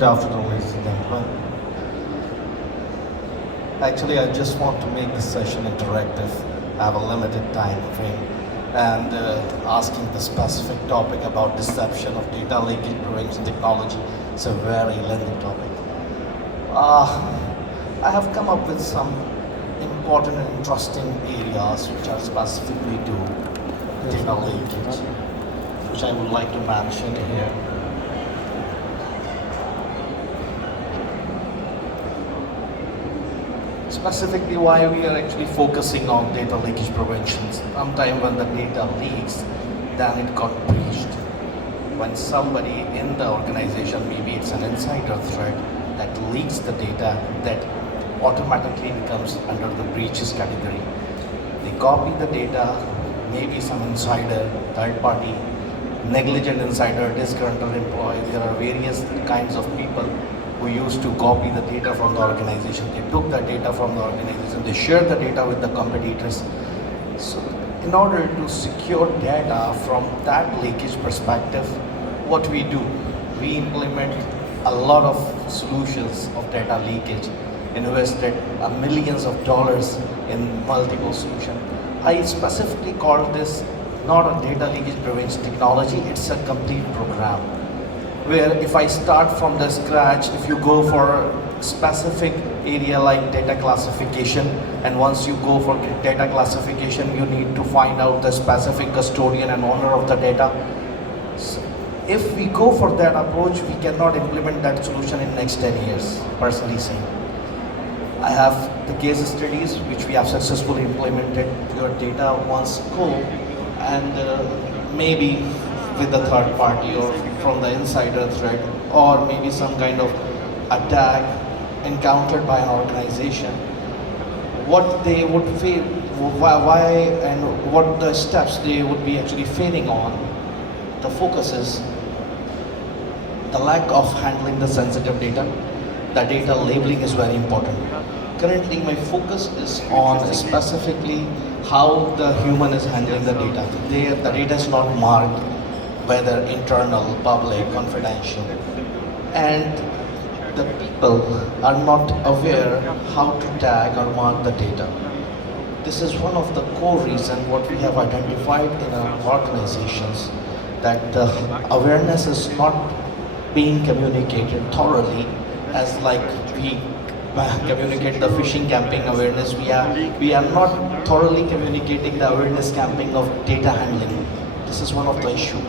Good afternoon, ladies and gentlemen. Actually, I just want to make this session interactive. I have a limited time frame, and asking the specific topic about deception of data leakage prevention technology is a very lengthy topic. I have come up with some important and interesting areas which are specifically to data leakage, which I would like to mention here. Specifically, why we are actually focusing on data leakage prevention. Sometime when the data leaks, then it got breached. When somebody in the organization, maybe it's an insider threat that leaks the data, that automatically becomes under the breaches category. They copy the data, maybe some insider, third party, negligent insider, disgruntled employee. There are various kinds of people who used to copy the data from the organization. They took the data from the organization, they shared the data with the competitors. So in order to secure data from that leakage perspective, what we do, we implement a lot of solutions of data leakage, invested millions of dollars in multiple solutions. I specifically call this not a data leakage prevention technology, it's a complete program. Where if I start from the scratch, if you go for a specific area like data classification, and once you go for data classification, you need to find out the specific custodian and owner of the data. So if we go for that approach, we cannot implement that solution in next 10 years, personally saying. I have the case studies which we have successfully implemented. Your data once go and maybe with the third party or from the insider threat or maybe some kind of attack encountered by an organization, what they would fail, why and what the steps they would be actually failing on. The focus is the lack of handling the sensitive data. The data labeling is very important. Currently, my focus is on specifically how the human is handling the data. The data is not marked, whether internal, public, confidential. And the people are not aware how to tag or mark the data. This is one of the core reasons what we have identified in our organizations, that the awareness is not being communicated thoroughly as like we communicate the phishing campaign awareness. We are not thoroughly communicating the awareness campaign of data handling. This is one of the issues.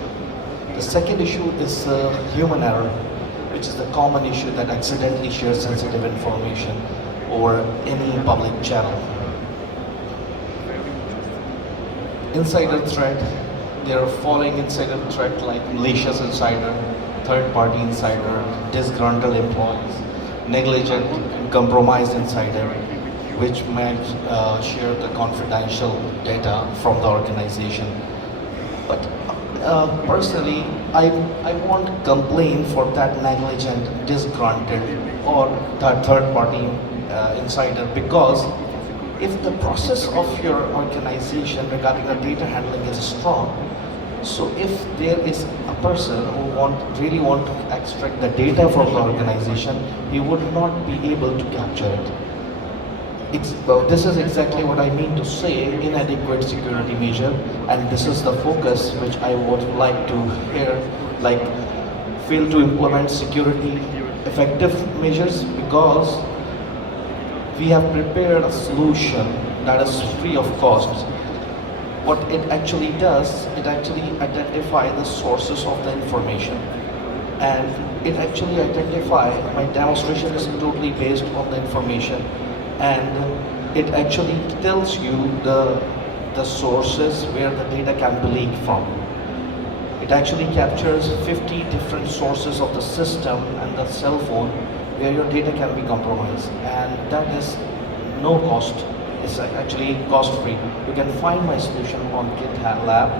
The second issue is human error, which is the common issue that accidentally shares sensitive information over any public channel. Insider threat, they are following insider threat like malicious insider, third party insider, disgruntled employees, negligent and compromised insider, which might share the confidential data from the organization. But personally, I won't complain for that negligent, disgruntled or the third party insider, because if the process of your organization regarding the data handling is strong, so if there is a person who really want to extract the data from the organization, he would not be able to capture it. This is exactly what I mean to say, inadequate security measure, and this is the focus which I would like to hear, like fail to implement security effective measures, because we have prepared a solution that is free of cost. What it actually does, it actually identifies the sources of the information, and it actually identifies, my demonstration is totally based on the information, and it actually tells you the sources where the data can be leaked from. It actually captures 50 different sources of the system and the cell phone where your data can be compromised, and that is no cost. It's actually cost-free. You can find my solution on GitLab,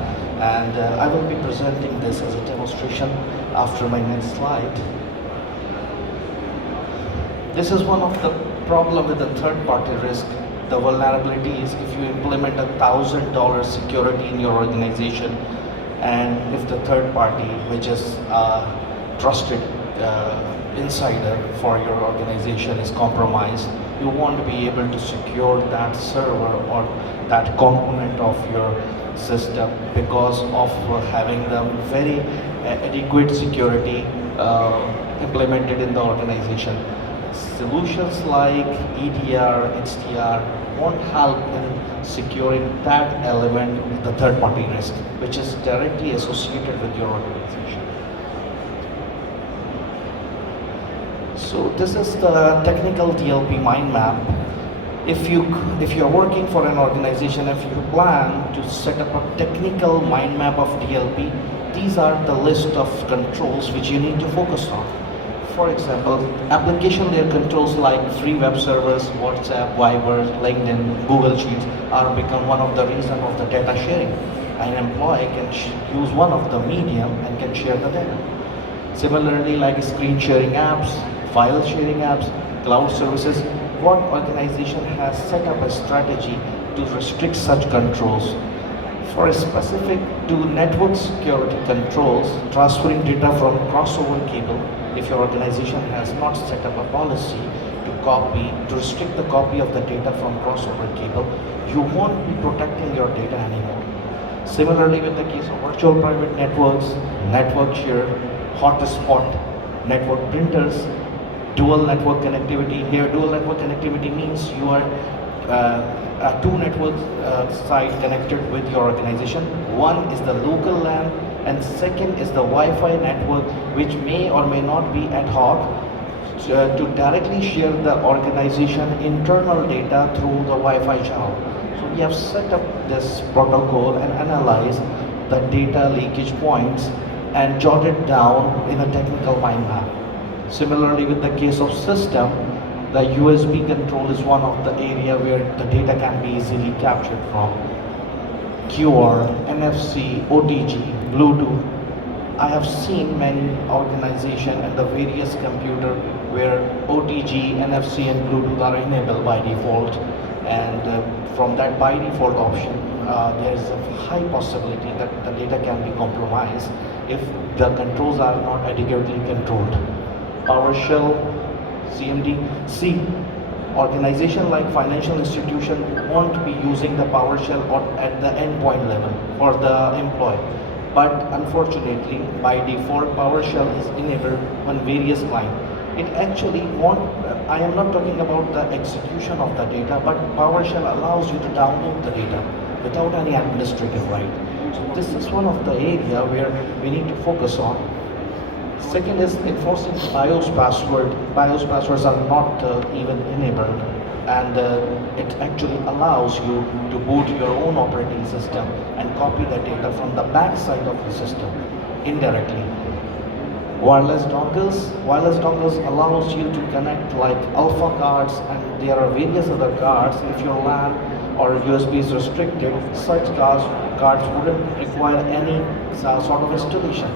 and I will be presenting this as a demonstration after my next slide. This is one of the problem with the third-party risk. The vulnerability is if you implement $1,000 security in your organization, and if the third party, which is trusted insider for your organization is compromised, you won't be able to secure that server or that component of your system because of having the very adequate security implemented in the organization. Solutions like EDR, XDR won't help in securing that element, the third party risk, which is directly associated with your organization. So this is the technical DLP mind map. If you're working for an organization, if you plan to set up a technical mind map of DLP, these are the list of controls which you need to focus on. For example, application layer controls like free web servers, WhatsApp, Viber, LinkedIn, Google Sheets are become one of the reason of the data sharing. An employee can use one of the medium and can share the data. Similarly, like screen sharing apps, file sharing apps, cloud services, what organization has set up a strategy to restrict such controls? For a specific to network security controls, transferring data from crossover cable, if your organization has not set up a policy to restrict the copy of the data from crossover cable, you won't be protecting your data anymore. Similarly, with the case of virtual private networks, network share, hotspot, network printers, dual network connectivity. Here, dual network connectivity means you are two network site connected with your organization. One is the local LAN and second is the Wi-Fi network, which may or may not be ad hoc to directly share the organization internal data through the Wi-Fi channel. So we have set up this protocol and analyzed the data leakage points and jotted down in a technical mind map. Similarly, with the case of system, the USB control is one of the area where the data can be easily captured from. QR, NFC, OTG, Bluetooth. I have seen many organizations and the various computer where OTG, NFC and Bluetooth are enabled by default, and from that by default option, there is a high possibility that the data can be compromised if the controls are not adequately controlled. PowerShell, CMD. See, organization like financial institution won't be using the PowerShell or at the endpoint level for the employee. But unfortunately, by default, PowerShell is enabled on various clients. It actually won't, I am not talking about the execution of the data, but PowerShell allows you to download the data without any administrative right. So this is one of the area where we need to focus on. Second is enforcing BIOS password. BIOS passwords are not even enabled, and it actually allows you to boot your own operating system and copy the data from the back side of the system indirectly. Wireless dongles allows you to connect like alpha cards, and there are various other cards. If your LAN or USB is restricted, such cards wouldn't require any sort of installation.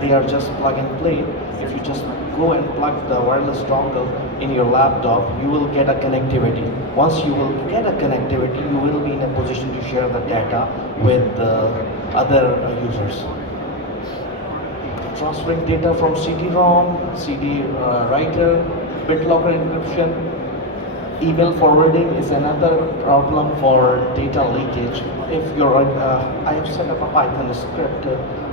They are just plug and play. If you just go and plug the wireless dongle in your laptop, you will get a connectivity. Once you will get a connectivity, you will be in a position to share the data with other users. Transferring data from CD-ROM, CD writer, BitLocker encryption, email forwarding is another problem for data leakage. If you're, I have set up a Python script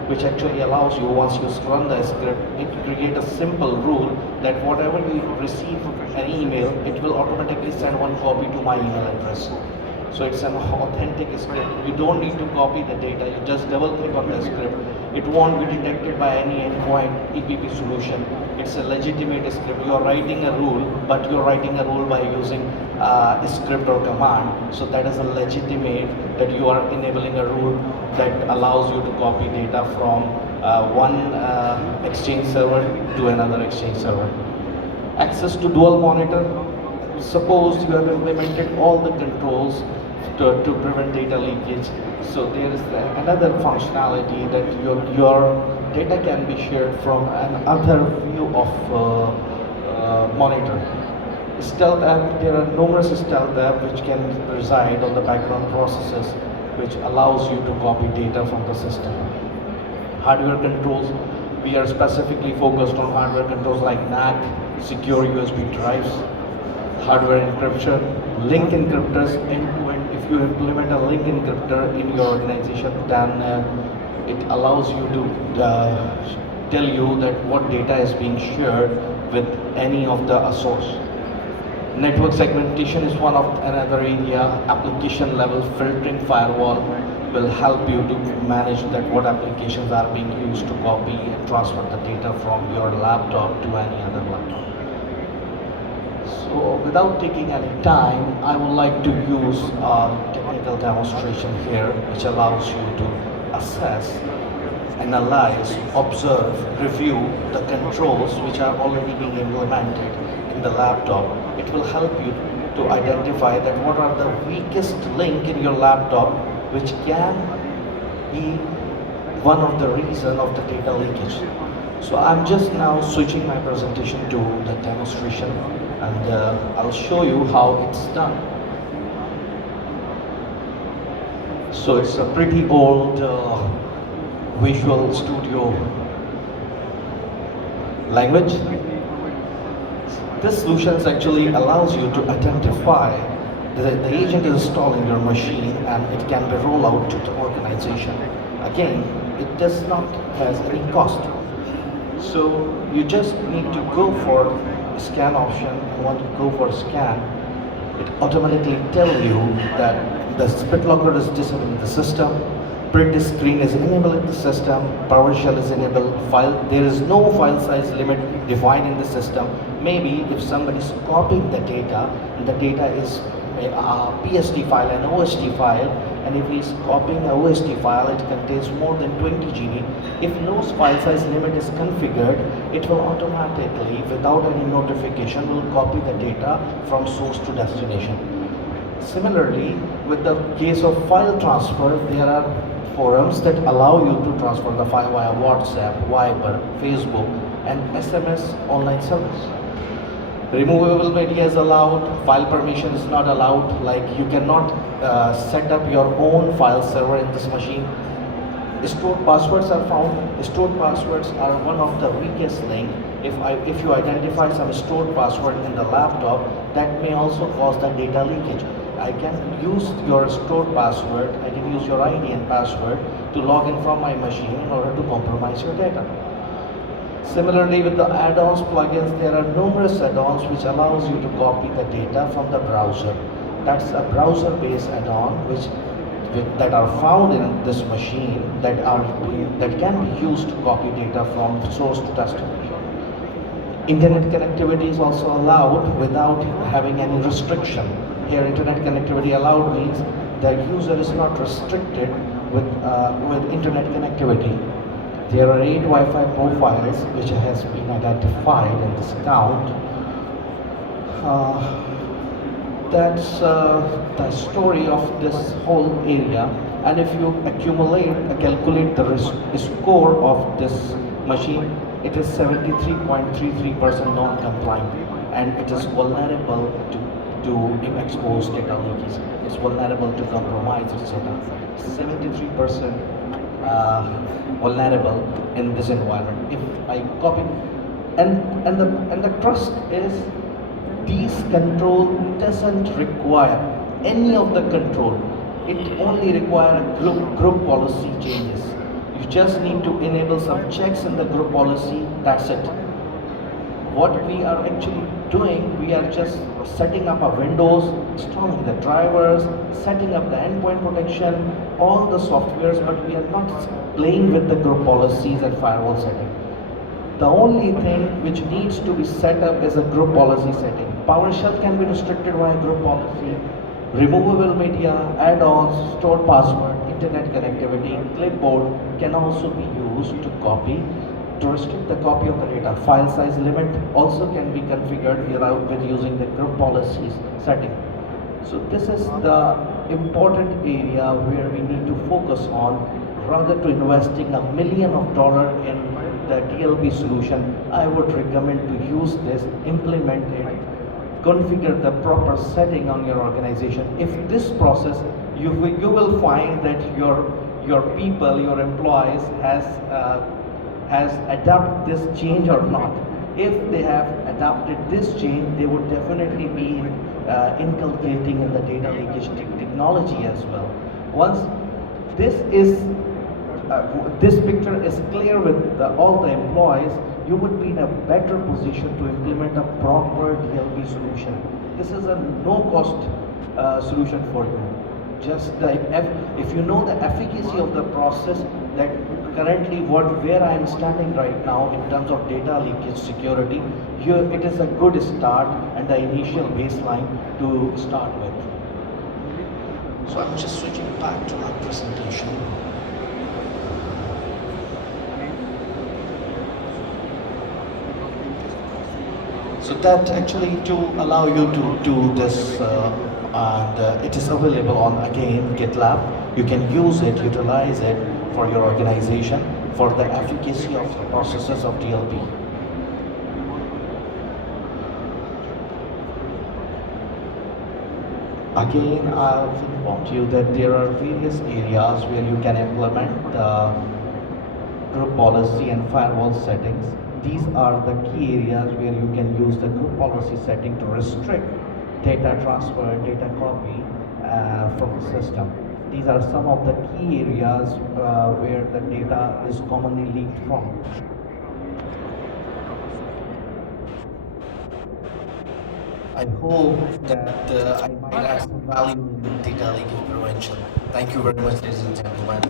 which actually allows you, once you run the script, it creates a simple rule that whatever you receive an email, it will automatically send one copy to my email address. So it's an authentic script. You don't need to copy the data, you just double click on the script. It won't be detected by any endpoint EPP solution. It's a legitimate script. You are writing a rule, but you're writing a rule by using a script or command. So that is a legitimate that you are enabling a rule that allows you to copy data from one exchange server to another exchange server. Access to dual monitor. Suppose you have implemented all the controls to prevent data leakage. So there is another functionality that your data can be shared from another view of monitor. Stealth app, there are numerous stealth apps which can reside on the background processes, which allows you to copy data from the system. Hardware controls, We are specifically focused on hardware controls like NAC, secure USB drives, hardware encryption, link encryptors end-to-end. If you implement a link encryptor in your organization, then it allows you to tell you that what data is being shared with any of the source. Network segmentation is one of another area. Application level filtering firewall will help you to manage that what applications are being used to copy and transfer the data from your laptop to any other laptop. So without taking any time, I would like to use a technical demonstration here which allows you to assess, analyze, observe, review the controls which are already being implemented in the laptop. It will help you to identify that what are the weakest link in your laptop which can be one of the reason of the data leakage. So I'm just now switching my presentation to the demonstration, and I'll show you how it's done. So it's a pretty old Visual Studio language. This solution actually allows you to identify the agent is installed in your machine and it can be rolled out to the organization. Again, it does not has any cost. So you just need to go for scan option, and when you go for scan, it automatically tell you that the BitLocker is disabled in the system, print screen is enabled in the system, PowerShell is enabled, there is no file size limit defined in the system. Maybe if somebody is copying the data, and the data is a PSD file and OST file, and if he is copying a OST file, it contains more than 20 GB. If no file size limit is configured, it will automatically, without any notification, will copy the data from source to destination. Similarly, with the case of file transfer, there are forums that allow you to transfer the file via WhatsApp, Viber, Facebook, and SMS online service. Removable media is allowed, file permission is not allowed, like you cannot set up your own file server in this machine. Stored passwords are found. Stored passwords are one of the weakest link. If you identify some stored password in the laptop, that may also cause the data leakage. I can use your stored password, I can use your ID and password to log in from my machine in order to compromise your data. Similarly, with the add-ons plugins, there are numerous add-ons which allows you to copy the data from the browser. That's a browser-based add-on that are found in this machine that can be used to copy data from source to destination. Internet connectivity is also allowed without having any restriction. Here, internet connectivity allowed means the user is not restricted with internet connectivity. There are 8 Wi-Fi profiles which has been identified in this count. That's the story of this whole area. And if you calculate the score of this machine, it is 73.33% non-compliant, and it is vulnerable to expose data leakage. It's vulnerable to compromise, etc. 73% vulnerable in this environment. If I copy, and the trust is these control doesn't require any of the control. It only requires group policy changes. You just need to enable some checks in the group policy. That's it. What we are actually doing, we are just setting up a Windows, installing the drivers, setting up the endpoint protection, all the softwares, but we are not playing with the group policies and firewall setting. The only thing which needs to be set up is a group policy setting. PowerShell can be restricted via group policy. Removable media, add-ons, stored password, internet connectivity, clipboard can also be used to restrict the copy of the data. File size limit also can be configured with using the group policies setting. So this is the important area where we need to focus on. Rather to investing $1 million in the DLP solution, I would recommend to use this, implement it, configure the proper setting on your organization. If this process, you will find that your people, your employees has adopted this change or not. If they have adopted this change, they would definitely be inculcating in the data leakage technology as well. Once this is this picture is clear with all the employees, you would be in a better position to implement a proper DLP solution. This is a no-cost solution for you. Just if you know the efficacy of the process, that currently where I am standing right now in terms of data leakage security, here it is a good start and the initial baseline to start with. So I'm just switching back to my presentation. So that actually to allow you to do this, and it is available on again GitLab. You can use it, utilize it for your organization for the efficacy of the processes of DLP. Again, I've informed you that there are various areas where you can implement the group policy and firewall settings. These are the key areas where you can use the group policy setting to restrict data transfer, data copy from the system. These are some of the key areas where the data is commonly leaked from. I hope that I might add some value in data leakage prevention. Thank you very much, ladies and gentlemen.